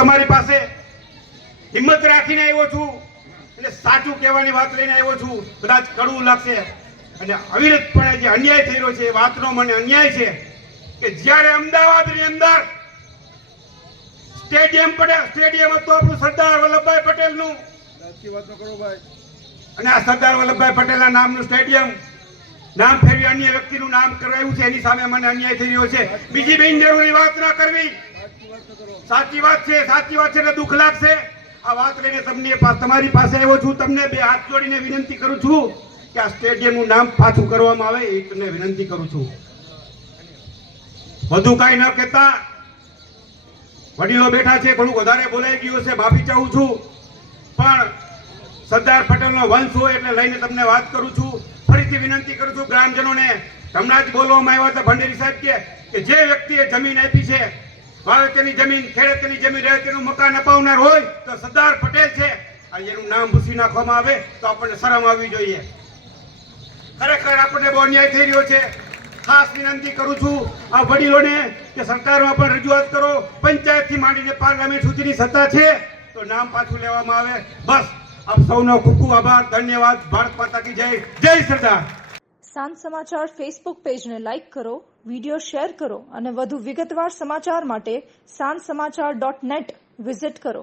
તમારી પાસે હિંમત રાખીને આવ્યો છું, એટલે સાચું કહેવાની વાત લઈને આવ્યો છું. કદાચ કડવું લાગશે અને અવિરતપણે જે અન્યાય થઈ રહ્યો છે એ વાતનો મને અન્યાય છે કે જ્યારે અમદાવાદની અંદર સ્ટેડિયમ હતું આપણું સરદાર વલ્લભભાઈ પટેલનું, અને આ સરદાર વલ્લભભાઈ પટેલના નામનું સ્ટેડિયમ નામ ફેરવી અન્ય વ્યક્તિનું નામ કરાયું છે. એની સામે મને અન્યાય થઈ રહ્યો છે. બીજી બિનજરૂરી વાત ના કરવી. સાચી વાત છે એટલે દુઃખ લાગશે. આ વાત લઈને તમારી પાસે આવ્યો છું. તમને બે હાથ જોડીને વિનંતી કરું છું કે આ સ્ટેડિયમનું નામ પાછું કરવામાં આવે એ તમને વિનંતી કરું છું. વધુ કાંઈ ન કહેતા, વડીલો બેઠા છે, ઘણું વધારે બોલાઈ ગયું છે, માફી ચાહું છું. પણ સરદાર પટેલનો વંશ હોય એટલે લઈને તમને વાત કરું છું. ફરીથી વિનંતી કરું છું ગ્રામજનોને. હમણાં જ બોલવામાં આવ્યા હતા ભંડેરી સાહેબ કે જે વ્યક્તિએ જમીન આપી છે, વાવેતરની જમીન, ખેડૂતની જમીન, રહેતીનું મકાન અપાવનાર હોય તો સરદાર પટેલ છે. અને એનું નામ ભૂસી નાખવામાં આવે તો આપણને શરમ આવવી જોઈએ. ખરેખર આપણને બહુ અન્યાય થઈ રહ્યો છે. ખાસ વિનંતી કરું છું આ વડીલોને કે સરકારમાં પણ રજૂઆત કરો. પંચાયતથી માંડીને પાર્લામેન્ટ સુધીની સત્તા છે તો નામ પાછું લેવામાં આવે. બસ આપ સૌનો ખૂબ ખૂબ આભાર, ધન્યવાદ. ભારત માતા કી જય. જય સરદાર. સાંજ સમાચાર ફેસબુક પેજને લાઇક કરો, વિડીયો શેર કરો અને વધુ વિગતવાર સમાચાર માટે sanssamachar.net વિઝિટ કરો.